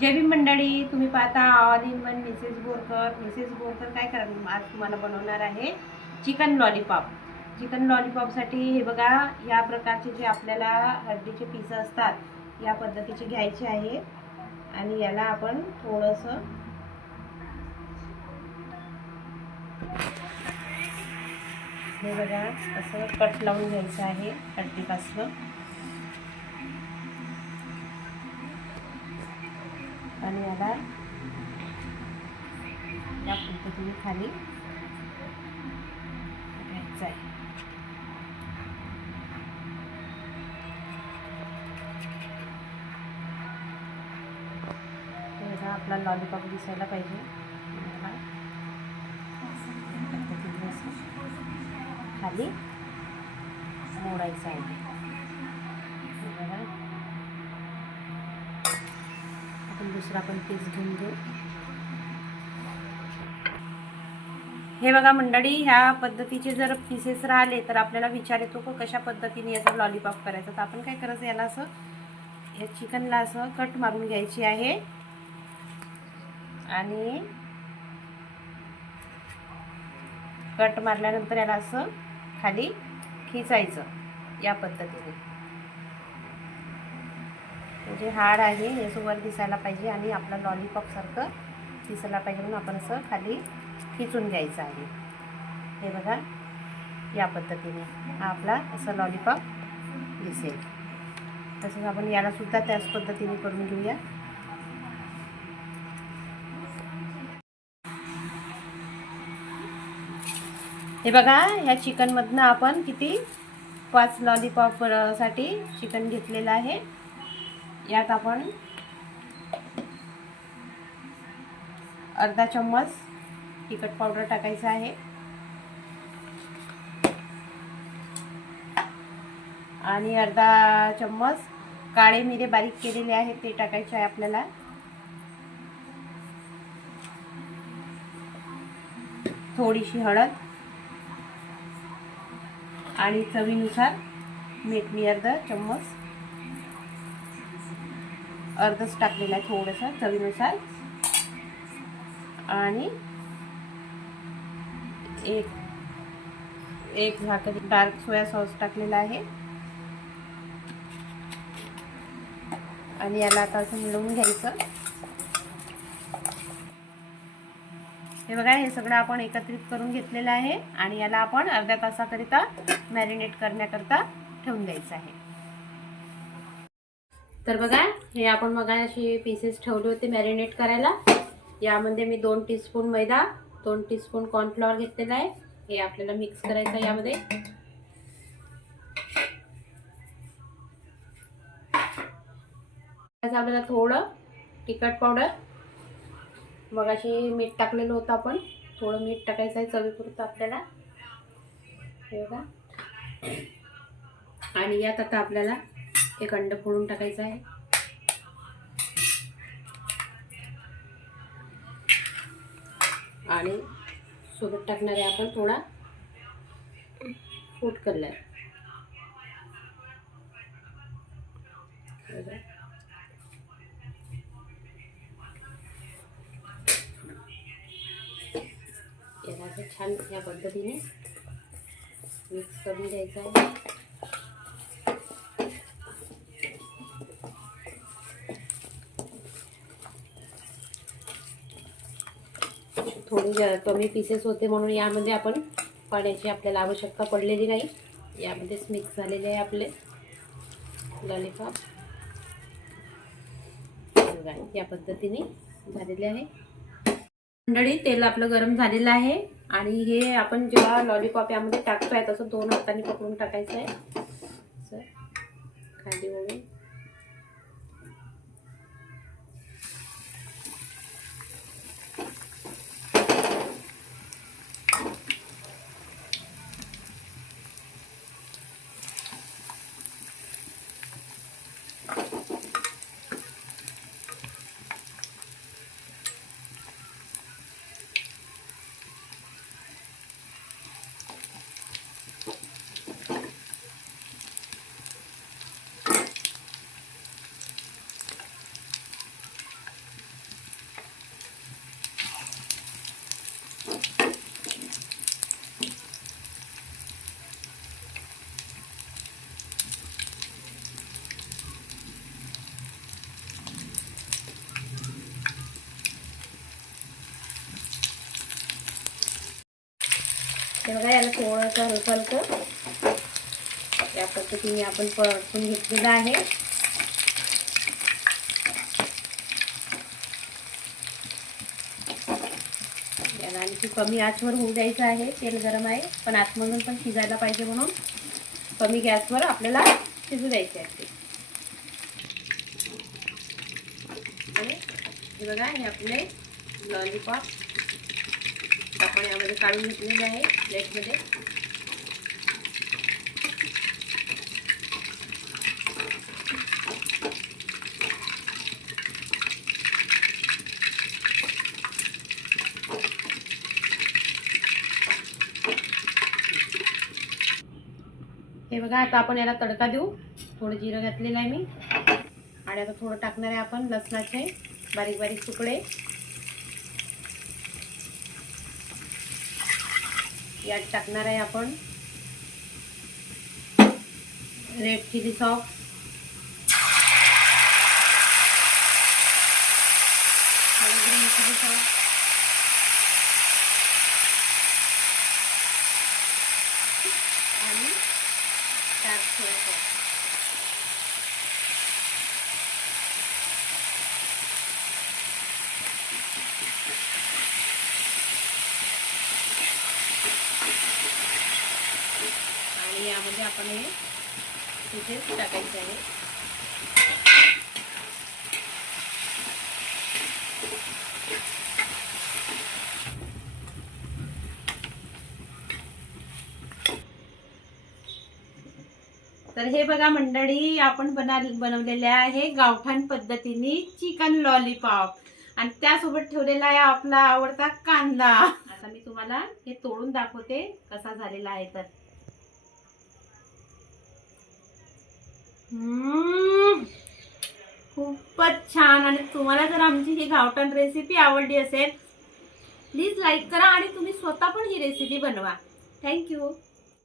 जय भीम मंडळी, तुम्ही पाहता all in one Mrs Borkar. Mrs Borkar काय करणार आज तुम्हाला बनवणार आहे चिकन लॉलीपॉप. चिकन लॉलीपॉपसाठी हे बघा, या प्रकारचे जे आपल्याला हड्डीचे पीस असतात या पद्धतीचे घ्यायचे आहे आणि याला आपण थोडंसं हे बघा असं कट लावून घ्यायचं आहे हड्डीपासून आणि याला या पद्धतीने खाली घ्यायचं आहे. बघा आपला लॉलीपॉप दिसायला पाहिजे. खाली मोडायचं आहे. बघा आपण दुसरा पण पीस घेऊन घेऊ. हे बघा मंडळी, ह्या पद्धतीचे जर पीसेस राहिले तर आपल्याला विचार येतो की कशा पद्धतीने याचं लॉलीपॉप करायचं. तर आपण काय करायचं, याला असं या चिकनला असं कट मारून घ्यायची आहे आणि कट मारल्यानंतर याला असं खाली खिचायचं या पद्धतीने. म्हणजे हाड आहे याचं वर दिसायला पाहिजे आणि आपला लॉलीपॉप सारखं दिसायला पाहिजे म्हणून आपण असं खाली खिचून घ्यायचं आहे. हे बघा या पद्धतीने हा आपला असं लॉलीपॉप दिसेल. तसंच आपण याला सुद्धा त्याच पद्धतीने करून घेऊया. हे बघा, ह्या चिकनमधनं आपण किती 5 लॉलीपॉप साठी चिकन घेतलेलं आहे. यात आपण अर्धा चम्मच तिखट पावडर टाकायचं आहे आणि अर्धा चम्मच काळे मिरे बारीक केलेले आहेत ते टाकायचे आहे आपल्याला. थोडीशी हळद आणि चवीनुसार मीठ. मी अर्धा चम्मच अर्धच टाकलेलं आहे थोडंसं चवीनुसार. आणि एक झाकण डार्क सोया सॉस टाकलेला आहे आणि याला आता असं मिळवून घ्यायचं. हे बघा, हे सगळं आपण एकत्रित करून घेतलेलं आहे आणि याला आपण अर्ध्या तासाकरिता मॅरिनेट करण्याकरता ठेवून द्यायचं आहे. तर बघा, हे आपण मग असे पीसेस ठेवले होते मॅरिनेट करायला. यामध्ये मी 2 टीस्पून मैदा, 2 टीस्पून कॉर्नफ्लॉवर घेतलेला आहे. हे आपल्याला मिक्स करायचं आहे. यामध्ये आपल्याला थोडं तिखट पावडर, मग अशी मीठ टाकलेलं होतं आपण, थोडं मीठ टाकायचं आहे चवीपुरतं आपल्याला. हे बघा, आणि यात आता आपल्याला एक अंड फोडून टाकायचं आहे आणि सोबत टाकणारे आपण थोडा फूड कलर. याला असं छान या पद्धतीने मिक्स करून घ्यायचं आहे. थोडी कमी पीसेस होते म्हणून यामध्ये आपण पाण्याची आपल्याला आवश्यकता पडलेली नाही. यामध्येच मिक्स झालेले आहे आपले लॉलीपॉप. या पद्धतीने झालेले आहे. मंडळी, तेल आपलं गरम झालेलं आहे आणि हे आपण जेव्हा लॉलीपॉप यामध्ये टाकतोय तसं 2 हातांनी पकडून टाकायचं आहे. खाली ओढून हे बघा, याला थोडंसं हलकं हलकं या पद्धतीने आपण परतून घेतलेलं आहे. याला आणखी कमी आचवर होऊ द्यायचं आहे. तेल गरम आहे पण आतमधून पण शिजायला पाहिजे, म्हणून कमी गॅसवर आपल्याला शिजू द्यायचे आहे. हे बघा, हे आपले लॉलीपॉप आपण यामध्ये काढून घेतलेले आहे प्लेटमध्ये. हे बघा, आता आपण याला तडका देऊ. थोडं जिरं घातलेलं आहे मी आणि आता थोडं टाकणार आहे आपण लसणाचे बारीक बारीक तुकडे. यात टाकणार आहे आपण red chilli sauce, green chilli sauce आणि डार्क सोया सॉस. आणि यामध्ये आपण हे तिथे टाकायचे आहे. तर हे बघा मंडळी, आपण बनवलेले आहे गावठाण पद्धतीने चिकन लॉलीपॉप आणि त्यासोबत ठेवलेला आहे आपला आवडता कांदा. आता मी तुम्हाला हे तोडून दाखवते कसा झालेला आहे. तर खूपच छान. आणि तुम्हाला जर आमची ही गावठाण रेसिपी आवडली असेल, प्लीज लाईक करा आणि तुम्ही स्वतः पण ही रेसिपी बनवा. थँक्यू.